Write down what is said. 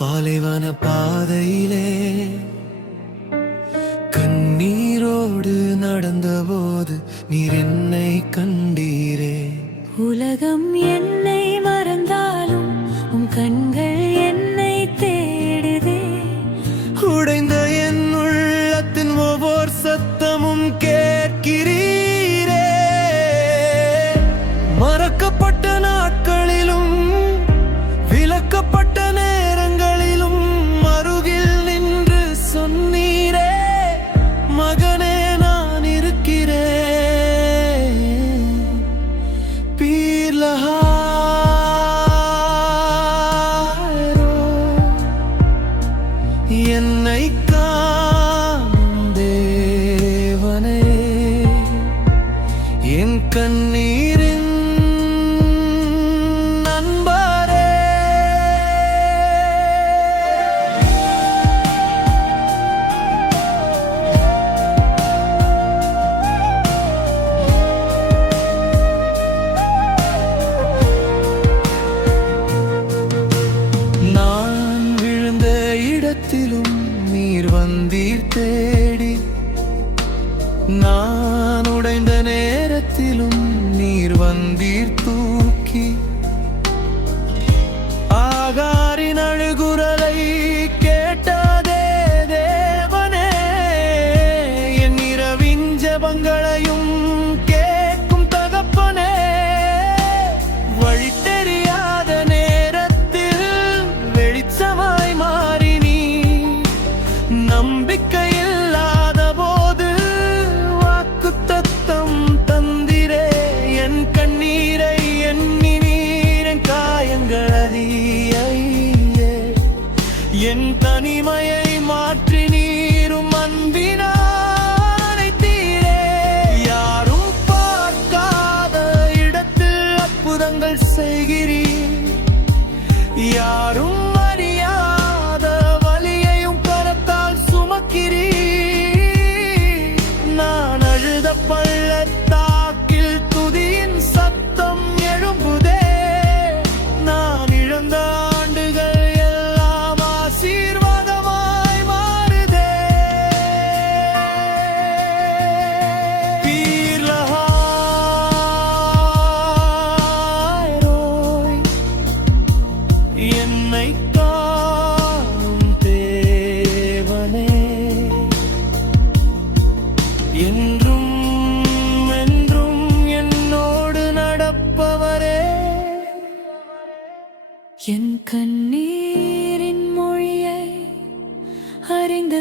பாலைவன பாதையிலே கண்ணீரோடு நடந்தபோது நீர் என்னை கண்டீரே. உலகம் என்னை மறந்தாலும் உம் கண்கள் என்னை தேடுதே. உடைந்த என் உள்ளத்தின் ஒவ்வொரு சத்தமும் கேட்கிறீரே. மறக்கப்பட்ட நாட்களிலும் விலக்கப்பட்ட நேரங்களிலும் அருகில் நின்று சொன்னீரே, மகனே நான் இருக்கிறேன். பீர்லஹாரோ என்னை காணும் தேவனே, என் கண்ணீரின் நண்பரே. நான் விழுந்த இடத்திலும் நீர் வந்தீர் தேடி, நான் உடைந்த நேரத்திலும் நீர் வந்தீர் தூக்கி. ஆகாரின் அழுகுரலை கேட்டதே தேவனே, என் இரவின் ஜெபங்களையும் கேட்கும் தகப்பனே. வழி தெரியாத நேரத்தில் வெளிச்சமாய் மாறி நீ, நம்பிக்கை இல்லாத போது வாக்குத்தத்தம் தந்திரே. என் கண்ணீரை எண்ணி நீர் என் காயங்கள் அறியே, என் தனிமையை மாற்றி நீரும் அன்பினால் அணைத்தீரே. யாரும் பார்க்காத இடத்தில் அற்புதங்கள் செய்கிறீர், யாரும் அறியாத வலியையும் கரத்தால் சுமக்கிறீர். நான் அழுத பள்ளத்தாக்கில் துதியின் சத்தம் எழும்புதே, நான் இழந்த ஆண்டுகள் எல்லாம் ஆசீர்வாதமாய் மாறுதே. பீர்லஹாரோய் என்னை காணும் தேவனே, என்றும் என்றும் என்னோடு நடப்பவரே. என் கண்ணீரின் மொழியை அறிந்த